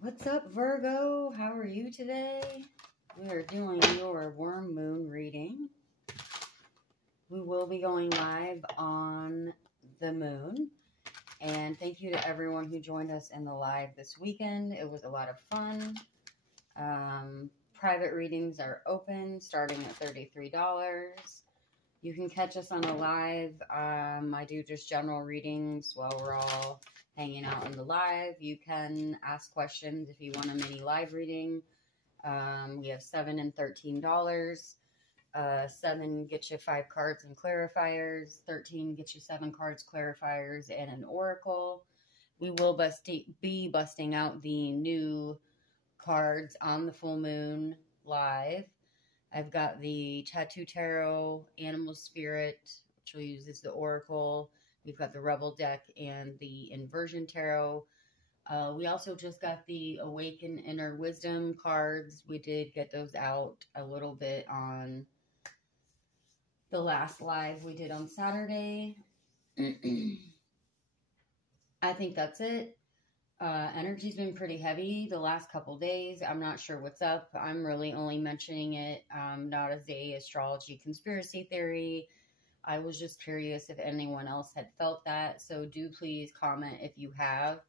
What's up, Virgo? How are you today? We are doing your Worm Moon reading. We will be going live on the moon. And thank you to everyone who joined us in the live this weekend. It was a lot of fun. Private readings are open, starting at $33. You can catch us on a live. I do just general readings while we're all hanging out in the live. You can ask questions if you want a mini live reading. We have $7 and $13. 7 gets you 5 cards and clarifiers. 13 gets you 7 cards, clarifiers, and an oracle. We will be busting out the new cards on the full moon live. I've got the Tattoo Tarot, Animal Spirit, which we'll use as the oracle. We've got the Rebel deck and the Inversion Tarot. We also just got the Awaken Inner Wisdom cards. We did get those out a little bit on the last live we did on Saturday. I think that's it. Energy's been pretty heavy the last couple days. I'm not sure what's up. I'm really only mentioning it not as a astrology conspiracy theory. I was just curious if anyone else had felt that. So do please comment if you have.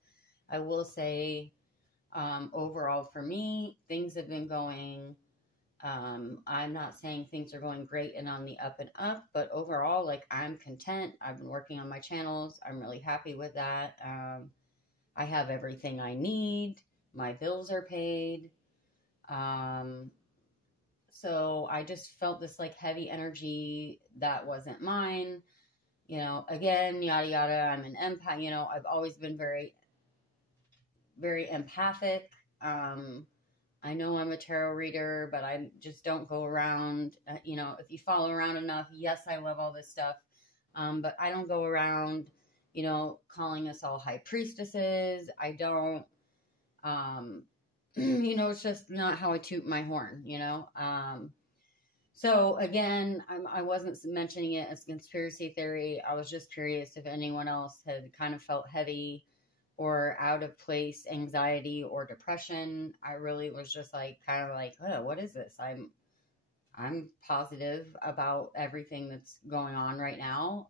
I will say overall for me, things have been going, I'm not saying things are going great and on the up and up, but overall, like, I'm content. I've been working on my channels. I'm really happy with that. I have everything I need. My bills are paid. So I just felt this like heavy energy that wasn't mine. You know, again, yada, yada. I'm an empath. You know, I've always been very, very empathic. I know I'm a tarot reader, but I just don't go around, you know, if you follow around enough, yes, I love all this stuff. But I don't go around, you know, calling us all high priestesses. I don't, you know, it's just not how I toot my horn, you know. So again, I wasn't mentioning it as conspiracy theory. I was just curious if anyone else had kind of felt heavy or out of place, anxiety or depression. I really was just like, kind of like, oh, what is this? I'm positive about everything that's going on right now.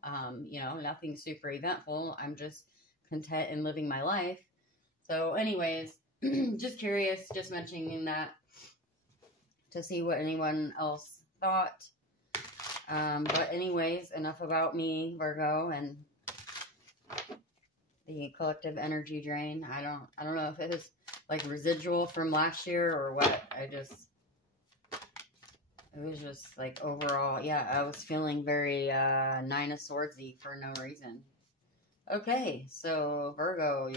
You know, nothing super eventful. I'm just content in living my life. So anyways, just curious, just mentioning that to see what anyone else thought. But anyways, enough about me, Virgo, and the collective energy drain. I don't know if it is like residual from last year or what. It was just like overall, yeah, I was feeling very Nine of Swords-y for no reason. Okay, so Virgo,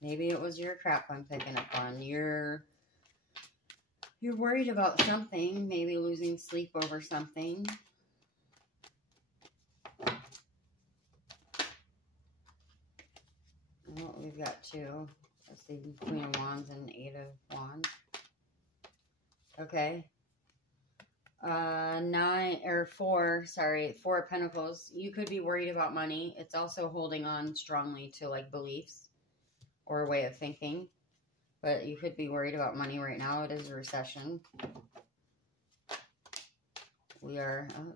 maybe it was your crap I'm picking up on. You're worried about something, maybe losing sleep over something. Well, we've got 2. Let's see, Queen of Wands and 8 of Wands. Okay. 4 of Pentacles. You could be worried about money. It's also holding on strongly to like beliefs or a way of thinking. But you could be worried about money right now. It is a recession. We are, oh,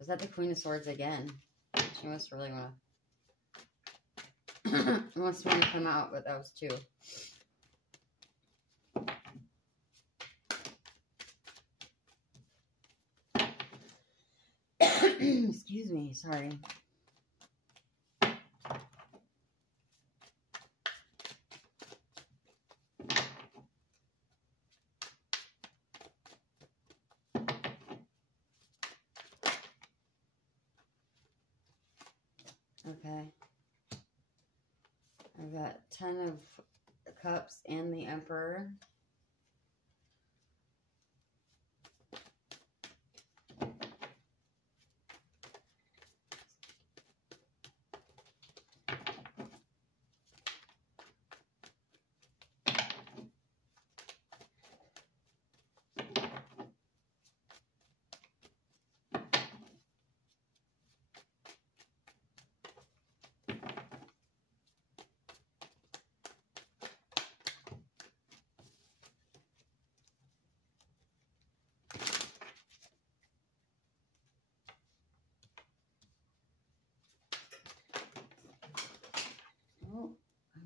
is that the Queen of Swords again? She must really want to, wants to come out, but that was 2. Excuse me, sorry. Okay. I've got 10 of Cups and the Emperor.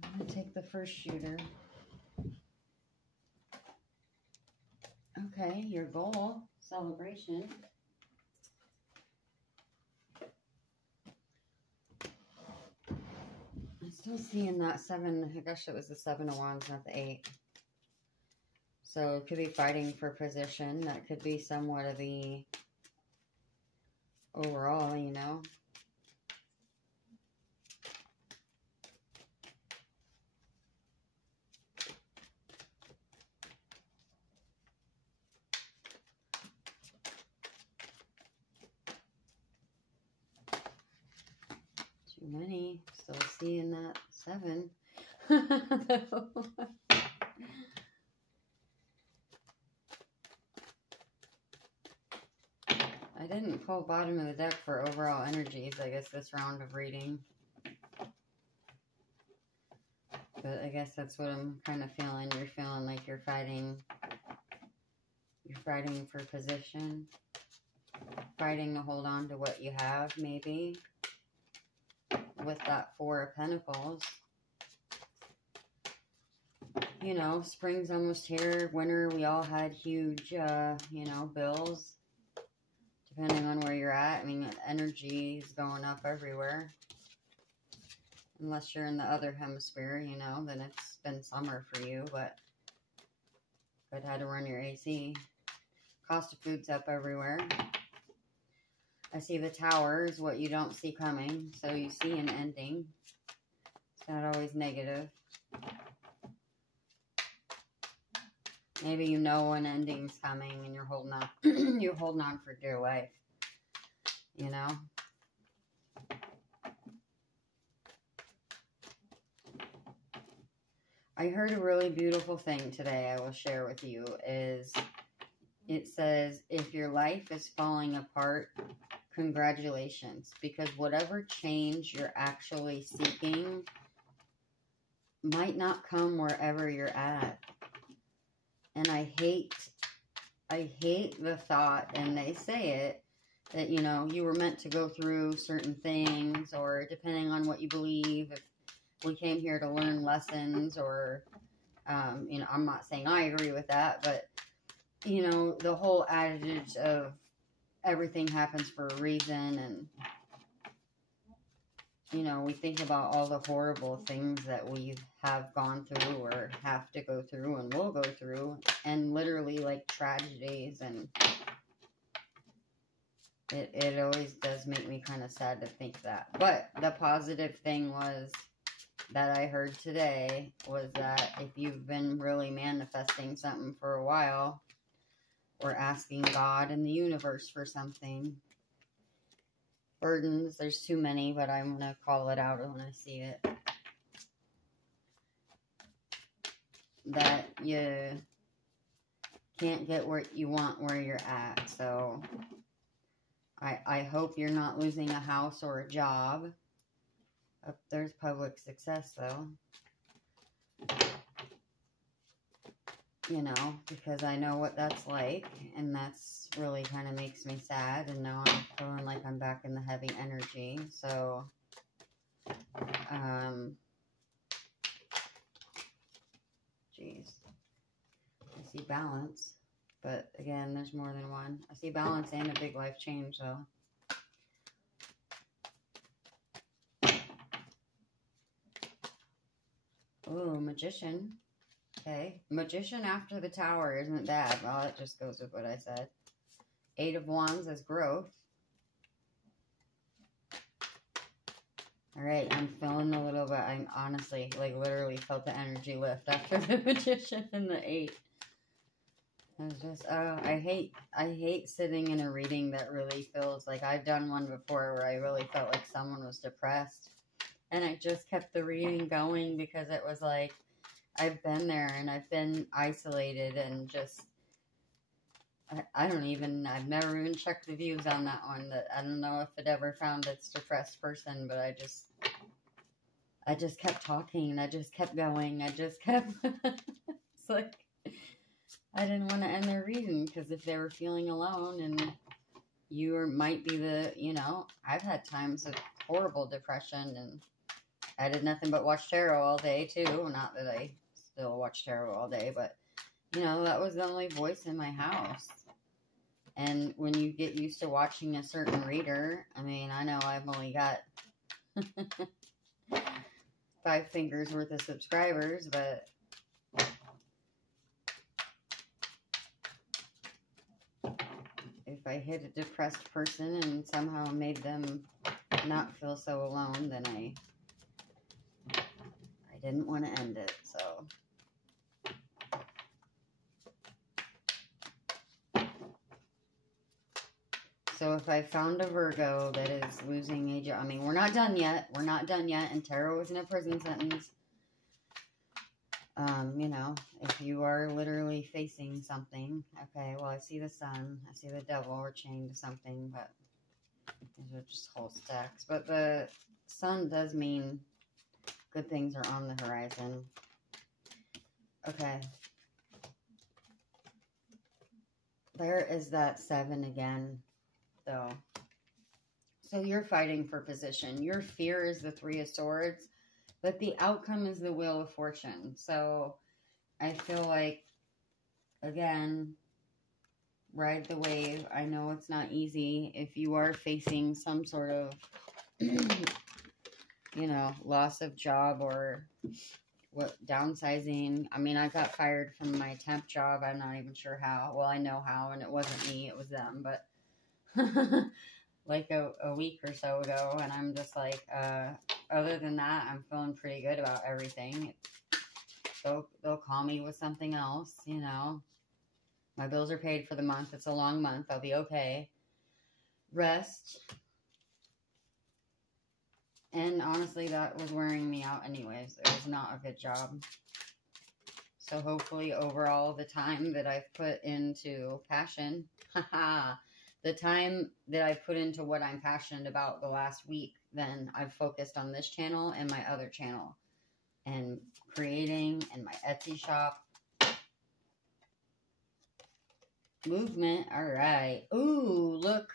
I'm going to take the first shooter. Okay, your goal, celebration. I'm still seeing that 7. I guess it was the 7 of Wands, not the 8. So it could be fighting for position. That could be somewhat of the overall, you know. Too many. Still seeing that 7. I didn't pull bottom of the deck for overall energies, I guess, this round of reading. But I guess that's what I'm kind of feeling. You're feeling like you're fighting for position. Fighting to hold on to what you have, maybe. With that 4 of Pentacles. You know, spring's almost here. Winter, we all had huge, you know, bills. Depending on where you're at. I mean, energy is going up everywhere. Unless you're in the other hemisphere, you know, then it's been summer for you, but could had to run your AC. Cost of food's up everywhere. I see the Tower is what you don't see coming, so you see an ending. It's not always negative. Maybe you know an ending's coming and you're holding on. You're holding on for dear life. You know? I heard a really beautiful thing today I will share with you is it says, if your life is falling apart, congratulations. Because whatever change you're actually seeking might not come wherever you're at. And I hate the thought, and they say it, that, you know, you were meant to go through certain things, or depending on what you believe, if we came here to learn lessons, or, you know, I'm not saying I agree with that, but, you know, the whole adage of everything happens for a reason, and, you know, we think about all the horrible things that we have gone through or have to go through and will go through, and literally like tragedies, and it always does make me kind of sad to think that. But the positive thing was that I heard today was that if you've been really manifesting something for a while, or asking God and the universe for something, burdens, there's too many, but I'm going to call it out when I see it, that you can't get what you want where you're at. So I hope you're not losing a house or a job. There's public success, though. You know, because I know what that's like, and that's really kind of makes me sad, and now I'm feeling like I'm back in the heavy energy. So, geez. I see balance, but again, there's more than one. I see balance and a big life change, though. Ooh, Magician. Okay, Magician after the Tower isn't bad. Well, it just goes with what I said. 8 of Wands is growth. Alright, I'm feeling a little bit, I'm honestly, like, literally felt the energy lift after the Magician and the 8. It's just, I hate sitting in a reading that really feels like, I've done one before where I really felt like someone was depressed. And I just kept the reading going because it was like, I've been there and I've been isolated and just, I've never even checked the views on that one. That I don't know if it ever found its depressed person, but I just kept talking and I just kept going. I just kept, it's like, I didn't want to end their reading because if they were feeling alone and might be the, you know, I've had times of horrible depression and I did nothing but watch tarot all day, too. Not that I still watch tarot all day, but, you know, that was the only voice in my house. And when you get used to watching a certain reader, I mean, I know I've only got 5 fingers worth of subscribers, but if I hit a depressed person and somehow made them not feel so alone, then I didn't want to end it, so. So if I found a Virgo that is losing a job, I mean, we're not done yet. We're not done yet, and tarot isn't a prison sentence. You know, if you are literally facing something, okay, well, I see the sun, I see the devil, we're chained to something, but these are just whole stacks. But the sun does mean good things are on the horizon. Okay. There is that 7 again, though. So you're fighting for position. Your fear is the 3 of Swords, but the outcome is the Wheel of Fortune. So I feel like, again, ride the wave. I know it's not easy. If you are facing some sort of, you know, loss of job or what, downsizing. I mean, I got fired from my temp job. I'm not even sure how. Well, I know how, and it wasn't me. It was them, but like a week or so ago, and I'm just like, other than that, I'm feeling pretty good about everything. They'll call me with something else, you know. My bills are paid for the month. It's a long month. I'll be okay. Rest. And honestly, that was wearing me out anyways. It was not a good job. So hopefully overall the time that I've put into passion, the time that I've put into what I'm passionate about the last week, then I've focused on this channel and my other channel. And creating and my Etsy shop. Movement. All right. Ooh, look.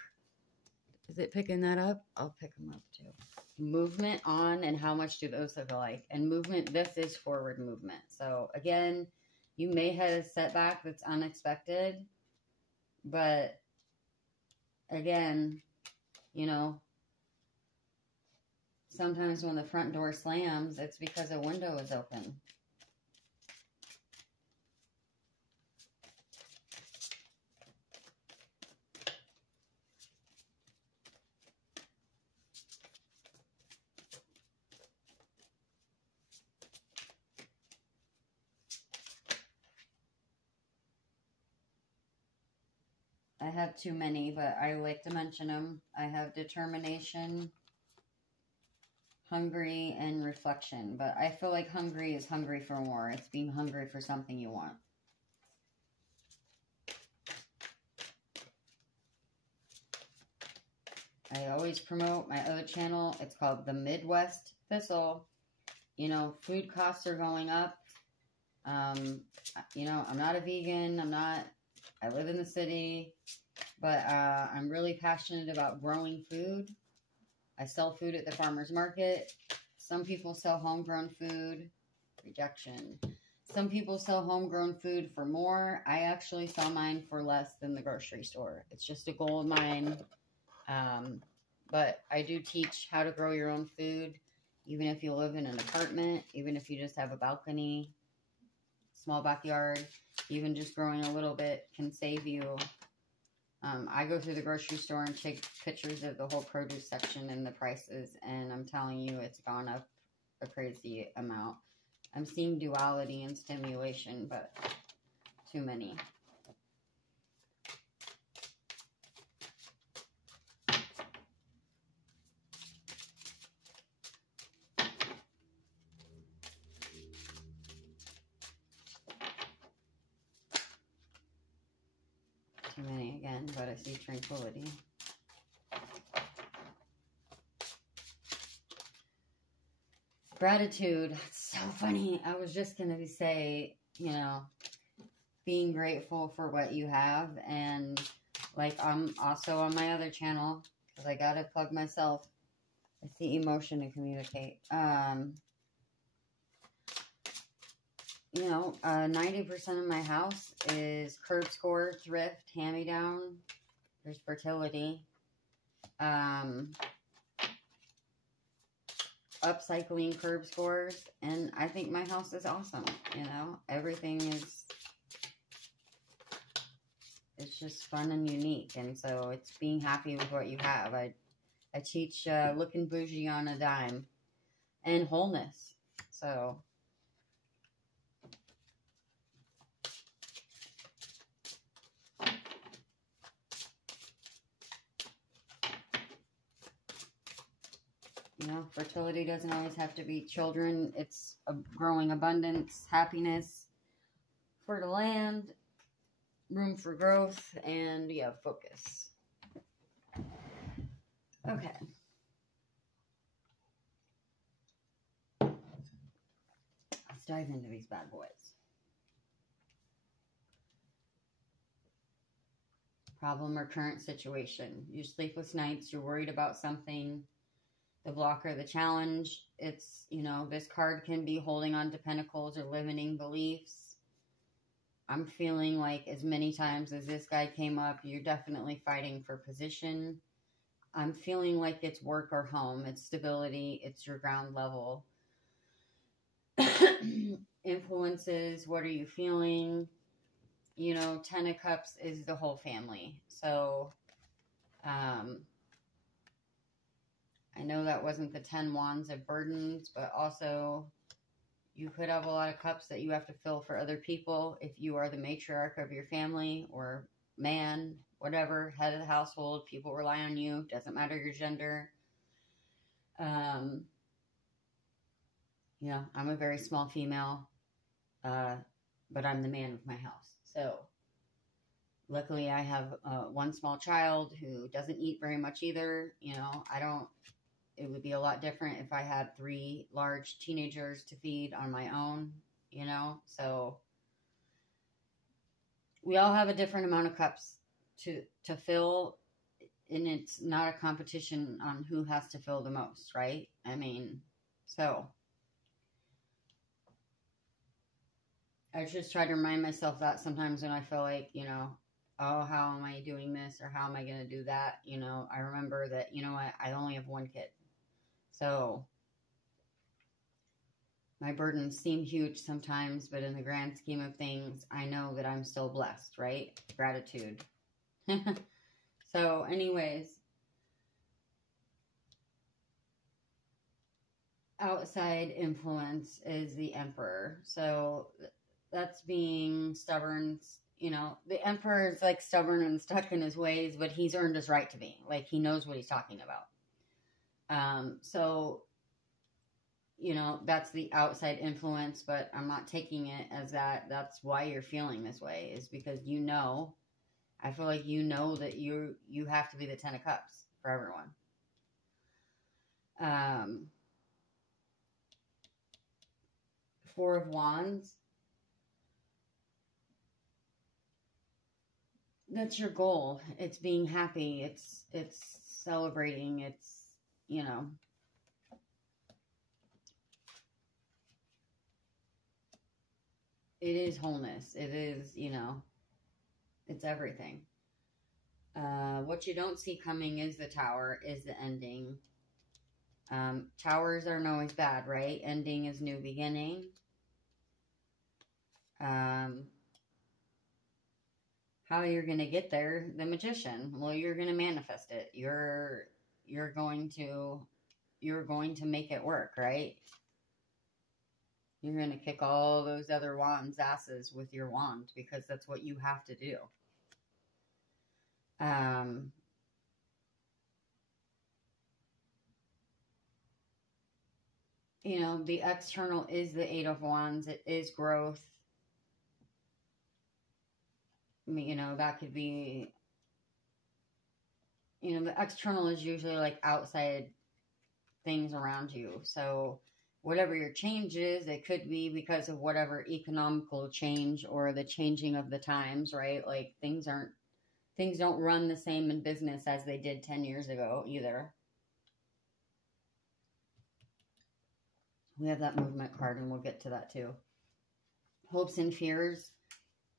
Is it picking that up? I'll pick them up too. Movement on, and how much do those look like? And movement, this is forward movement. So again, you may have a setback that's unexpected, but again, you know, sometimes when the front door slams, it's because a window is open. I have too many, but I like to mention them. I have determination, hungry, and reflection. But I feel like hungry is hungry for more. It's being hungry for something you want. I always promote my other channel. It's called The Midwest Thistle. You know, food costs are going up. You know, I'm not a vegan. I live in the city, but I'm really passionate about growing food. I sell food at the farmer's market. Some people sell homegrown food. Rejection. Some people sell homegrown food for more. I actually sell mine for less than the grocery store. It's just a goal of mine. But I do teach how to grow your own food, even if you live in an apartment, even if you just have a balcony, small backyard. Even just growing a little bit can save you. I go through the grocery store and take pictures of the whole produce section and the prices, and I'm telling you, it's gone up a crazy amount. I'm seeing duality and stimulation, but too many. Too many again, but I see tranquility. Gratitude. That's so funny. I was just going to say, you know, being grateful for what you have. And like, I'm also on my other channel, because I got to plug myself. It's the emotion to communicate. 90% of my house is curb score, thrift, hand-me-down. There's fertility. Upcycling curb scores. And I think my house is awesome. Everything is... It's just fun and unique. And so it's being happy with what you have. I teach looking bougie on a dime. And wholeness. So... fertility doesn't always have to be children. It's a growing abundance, happiness, fertile land, room for growth, and focus. Okay. Let's dive into these bad boys. Problem or current situation. Your sleepless nights, you're worried about something. The blocker, the challenge, it's, this card can be holding on to pentacles or limiting beliefs. I'm feeling like as many times as this guy came up, you're definitely fighting for position. I'm feeling like it's work or home. It's stability. It's your ground level. Influences, what are you feeling? 10 of Cups is the whole family. So, I know that wasn't the 10 wands of burdens, but also you could have a lot of cups that you have to fill for other people if you are the matriarch of your family or man, whatever, head of the household. People rely on you. Doesn't matter your gender. I'm a very small female, but I'm the man of my house. So luckily I have one small child who doesn't eat very much either. It would be a lot different if I had 3 large teenagers to feed on my own, so we all have a different amount of cups to fill, and it's not a competition on who has to fill the most, right? So I just try to remind myself that sometimes when I feel like, oh, how am I doing this or how am I going to do that? I remember that, I only have 1 kid. So my burdens seem huge sometimes, but in the grand scheme of things, I know that I'm still blessed, right? Gratitude. So anyways, outside influence is the Emperor. So that's being stubborn. The Emperor is like stubborn and stuck in his ways, but he's earned his right to be. Like, he knows what he's talking about. So, that's the outside influence, but I'm not taking it as that. That's why you're feeling this way, is because I feel like that you have to be the 10 of Cups for everyone. 4 of Wands. That's your goal. It's being happy. It's celebrating. It's, it is wholeness. It is, it's everything. What you don't see coming is the Tower, is the ending. Towers aren't always bad, right? Ending is new beginning. How you're going to get there, the Magician. Well, you're going to manifest it. You're going to make it work, right? You're going to kick all those other wands' asses with your wand, because that's what you have to do. The external is the 8 of Wands. It is growth. That could be, the external is usually like outside things around you. So whatever your change is, it could be because of whatever economical change or the changing of the times, right? Like things don't run the same in business as they did 10 years ago either. We have that movement card, and we'll get to that too. Hopes and fears.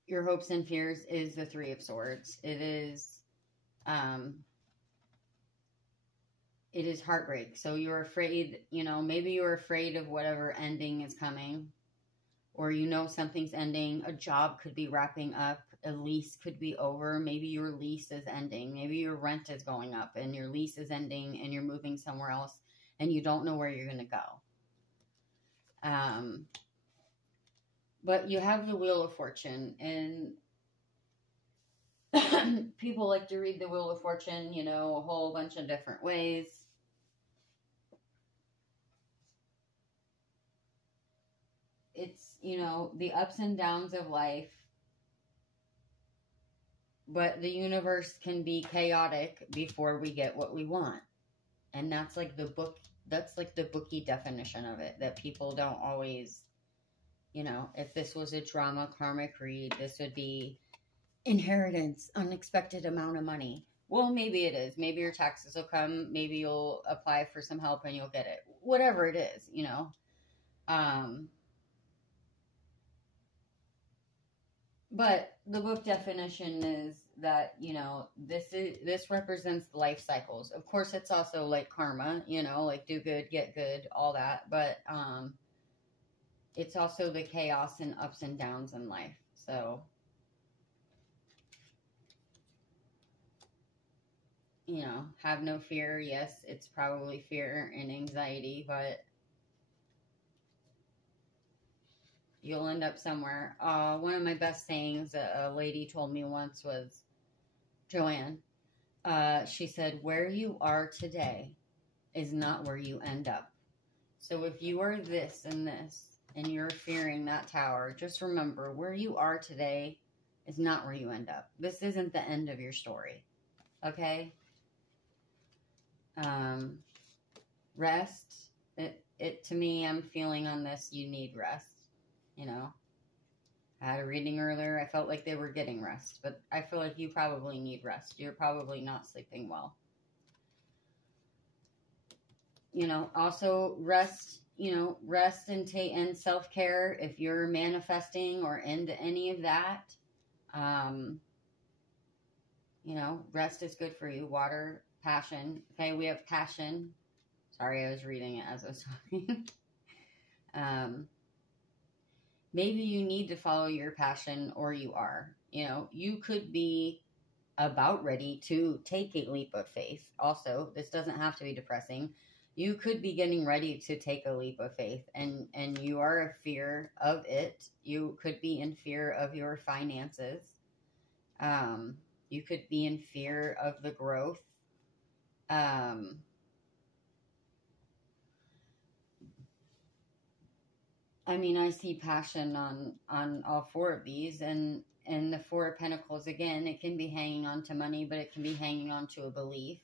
Your hopes and fears is the Three of Swords. It is heartbreak. So you're afraid, maybe you're afraid of whatever ending is coming, or something's ending. A job could be wrapping up. A lease could be over. Maybe your lease is ending. Maybe your rent is going up and your lease is ending and you're moving somewhere else and you don't know where you're going to go. But you have the Wheel of Fortune, and people like to read the Wheel of Fortune, a whole bunch of different ways. It's, the ups and downs of life, but the universe can be chaotic before we get what we want. And that's like the bookie definition of it, that people don't always, if this was a drama karmic read, this would be inheritance, unexpected amount of money. Well, maybe it is. Maybe your taxes will come. Maybe you'll apply for some help and you'll get it. Whatever it is, But the book definition is that, this represents life cycles. Of course, it's also like karma, like do good, get good, all that. But it's also the chaos and ups and downs in life. So, have no fear. Yes, it's probably fear and anxiety, but you'll end up somewhere. One of my best sayings a lady told me once was, Joanne, she said, where you are today is not where you end up. So if you are this and this, and you're fearing that tower, just remember, where you are today is not where you end up. This isn't the end of your story. Okay? Rest. To me, I'm feeling on this, you need rest. I had a reading earlier. I felt like they were getting rest, but I feel like you probably need rest. You're probably not sleeping well. Also rest, rest and self-care. If you're manifesting or into any of that, rest is good for you. Water, passion. Okay, we have passion. Sorry, I was reading it as I was talking. Maybe you need to follow your passion, or you are. You could be about ready to take a leap of faith. Also, this doesn't have to be depressing. You could be getting ready to take a leap of faith, and you are in fear of it. You could be in fear of your finances. You could be in fear of the growth. I see passion on all four of these, and the Four of Pentacles, again, it can be hanging on to money, but it can be hanging on to a belief.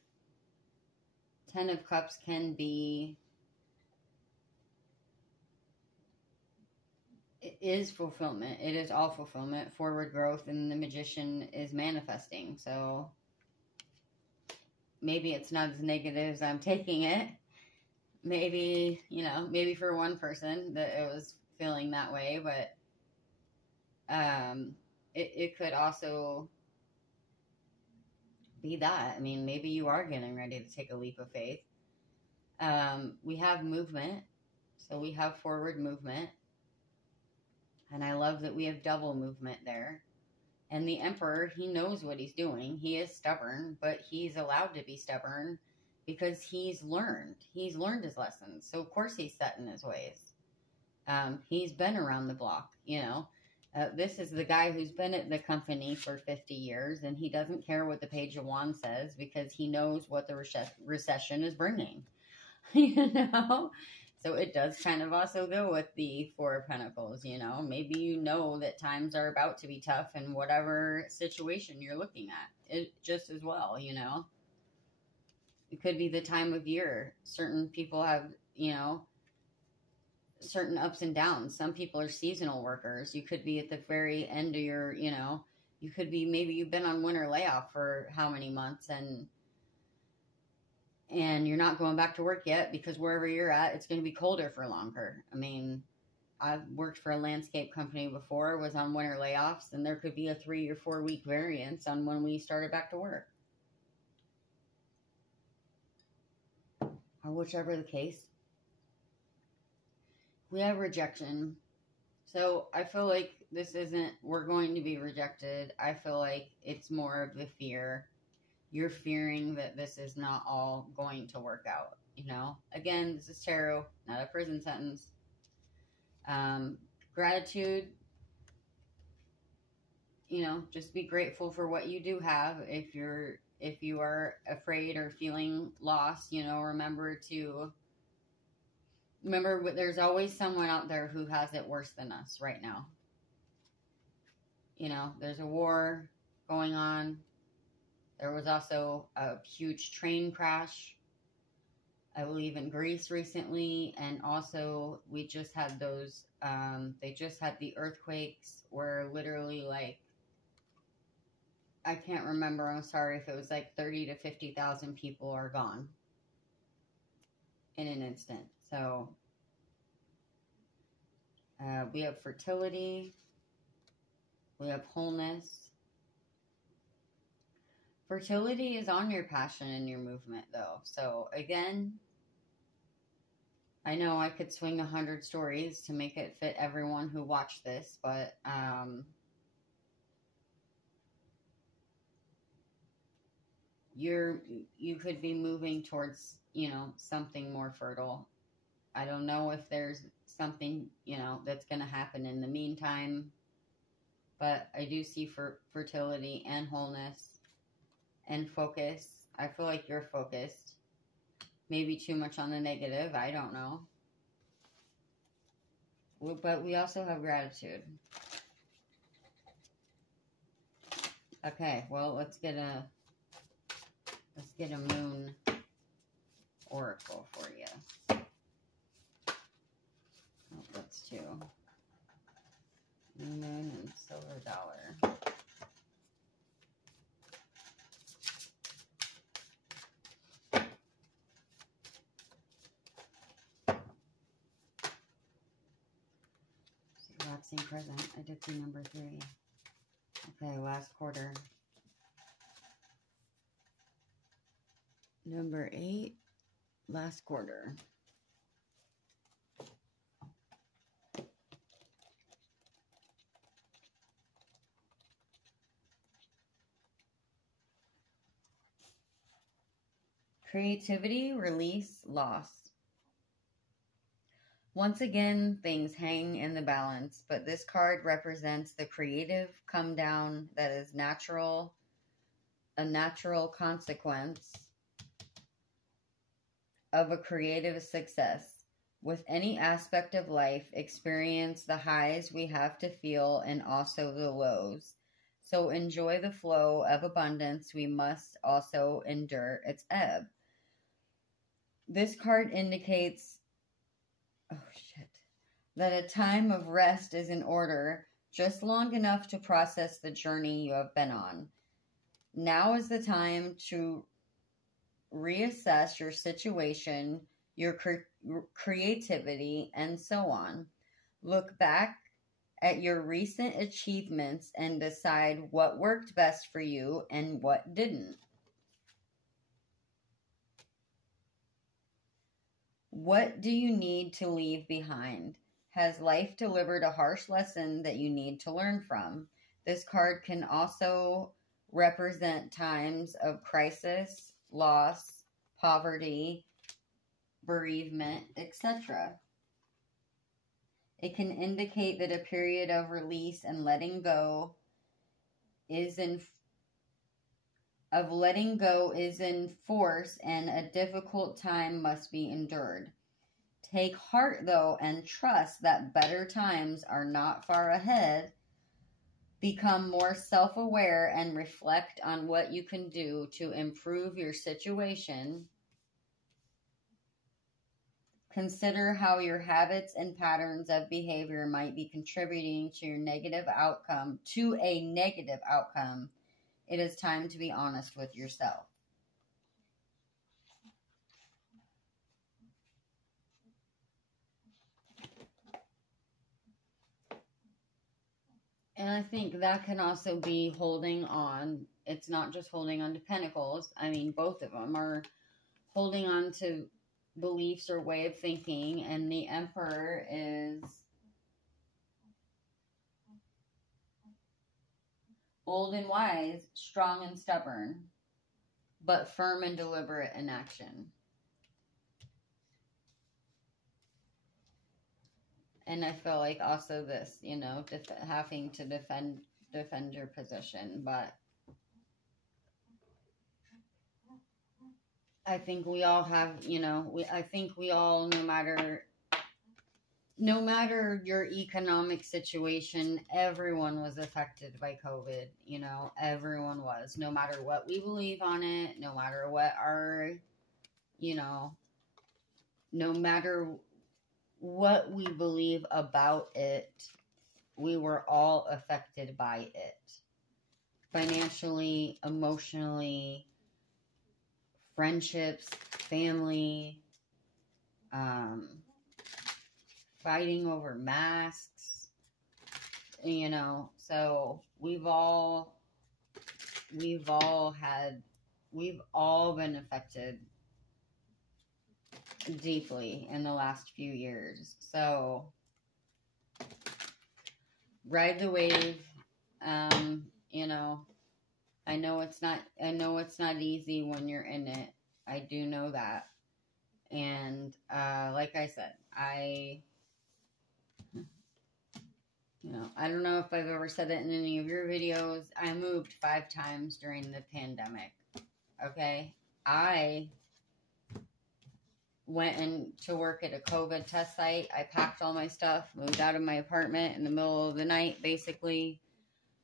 Ten of Cups can be, it is fulfillment. It is all fulfillment, forward growth, and the Magician is manifesting. So maybe it's not as negative as I'm taking it. Maybe, maybe for one person that it was feeling that way, but it could also be that. Maybe you are getting ready to take a leap of faith. We have movement, so we have forward movement, and I love that we have double movement there. And the Emperor, he knows what he's doing. He is stubborn, but he's allowed to be stubborn because he's learned his lessons. So of course he's set in his ways. He's been around the block, this is the guy who's been at the company for 50 years, and he doesn't care what the Page of Wands says because he knows what the recession is bringing, So it does kind of also go with the Four of Pentacles, Maybe that times are about to be tough in whatever situation you're looking at. It just as well, It could be the time of year. Certain people have, certain ups and downs. Some people are seasonal workers. You could be at the very end of your, you could be, maybe you've been on winter layoff for how many months, and and you're not going back to work yet because wherever you're at, it's going to be colder for longer. I mean, I've worked for a landscape company before, was on winter layoffs, and there could be a 3 or 4 week variance on when we started back to work. Or whichever the case. We have rejection. So I feel like this isn't, we're going to be rejected. I feel like it's more of the fear. You're fearing that this is not all going to work out, you know? Again, this is tarot, not a prison sentence. Gratitude, you know, just be grateful for what you do have. If you are afraid or feeling lost, you know, remember there's always someone out there who has it worse than us right now. You know, there's a war going on. There was also a huge train crash, I believe, in Greece recently. And also, we just had those, they just had the earthquakes where literally, like, I can't remember, I'm sorry, if it was like 30 to 50,000 people are gone in an instant. So, we have fertility. We have wholeness. Fertility is on your passion and your movement, though. So, again, I know I could swing 100 stories to make it fit everyone who watched this, but you could be moving towards, you know, something more fertile. I don't know if there's something, you know, that's going to happen in the meantime, but I do see fertility and wholeness. And focus. I feel like you're focused. Maybe too much on the negative. I don't know. But we also have gratitude. Okay, well, let's get a moon oracle for you. Oh, that's 2. Moon and silver dollar. Relaxing present. I did see number 3. Okay, last quarter. Number 8, last quarter. Creativity, release, loss. Once again, things hang in the balance, but this card represents the creative come down that is natural, a natural consequence of a creative success. With any aspect of life, experience the highs we have to feel and also the lows. So enjoy the flow of abundance. We must also endure its ebb. This card indicates that a time of rest is in order, just long enough to process the journey you have been on. Now is the time to reassess your situation, your creativity, and so on. Look back at your recent achievements and decide what worked best for you and what didn't. What do you need to leave behind? Has life delivered a harsh lesson that you need to learn from? This card can also represent times of crisis, loss, poverty, bereavement, etc. It can indicate that a period of release and letting go is in force, and a difficult time must be endured. Take heart, though, and trust that better times are not far ahead. Become more self-aware and reflect on what you can do to improve your situation. Consider how your habits and patterns of behavior might be contributing to a negative outcome. It is time to be honest with yourself. I think that can also be holding on. It's not just holding on to pentacles. I mean, both of them are holding on to beliefs or way of thinking. And the Emperor is old and wise, strong and stubborn, but firm and deliberate in action. And I feel like also this, you know, having to defend your position. But I think we all have, you know, I think we all, no matter your economic situation, everyone was affected by COVID. You know, everyone was, no matter what we believe on it, no matter what our, you know, no matter what we believe about it, we were all affected by it. Financially, emotionally, friendships, family, fighting over masks, you know. So we've all been affected deeply in the last few years. So ride the wave. You know, I know it's not easy when you're in it. I do know that. And like I said, you know, I don't know if I've ever said it in any of your videos. I moved 5 times during the pandemic. Okay? I went in to work at a COVID test site. I packed all my stuff, moved out of my apartment in the middle of the night, basically.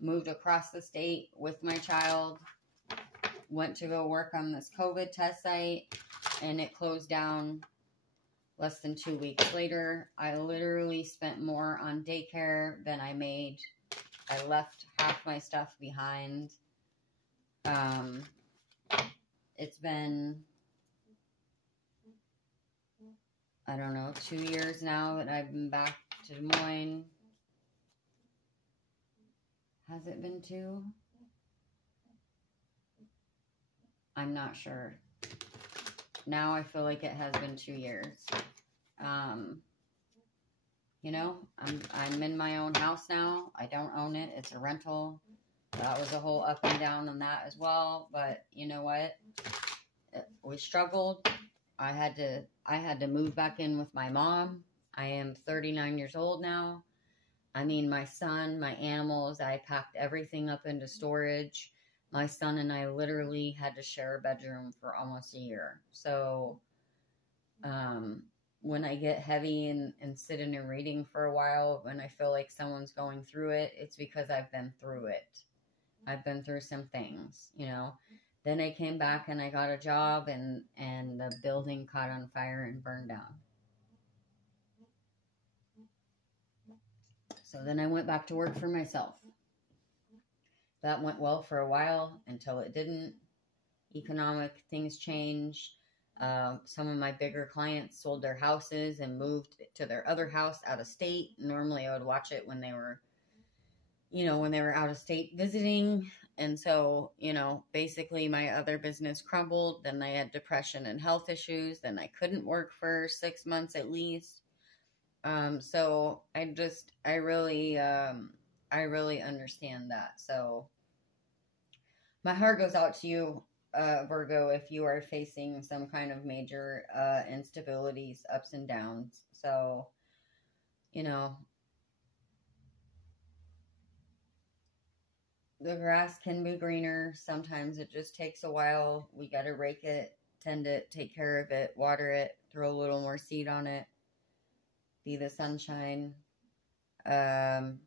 Moved across the state with my child. Went to go work on this COVID test site, and it closed down less than 2 weeks later. I literally spent more on daycare than I made. I left half my stuff behind. It's been, I don't know, 2 years now that I've been back to Des Moines. Has it been 2? I'm not sure. Now I feel like it has been 2 years. You know, I'm in my own house now. I don't own it. It's a rental. That was a whole up and down on that as well. But you know what? We struggled. I had to move back in with my mom. I am 39 years old now. I mean, my son, my animals, I packed everything up into storage. My son and I literally had to share a bedroom for almost a year. So, when I get heavy and sit in a reading for a while, when I feel like someone's going through it, it's because I've been through it. I've been through some things, you know. Then I came back and I got a job, and the building caught on fire and burned down. So then I went back to work for myself. That went well for a while until it didn't. Economic things changed. Some of my bigger clients sold their houses and moved to their other house out of state. Normally I would watch it when they were, you know, when they were out of state visiting. And so, you know, basically my other business crumbled. Then I had depression and health issues. Then I couldn't work for 6 months at least. So I really understand that. So my heart goes out to you, Virgo, if you are facing some kind of major instabilities, ups and downs. So, you know, the grass can be greener. Sometimes it just takes a while. We got to rake it, tend it, take care of it, water it, throw a little more seed on it, be the sunshine. I'm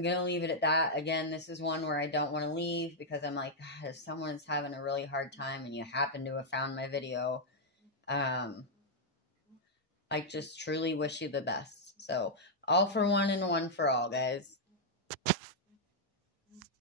going to leave it at that. Again, this is one where I don't want to leave because I'm like, God, if someone's having a really hard time and you happen to have found my video, I just truly wish you the best. So all for one and one for all, guys.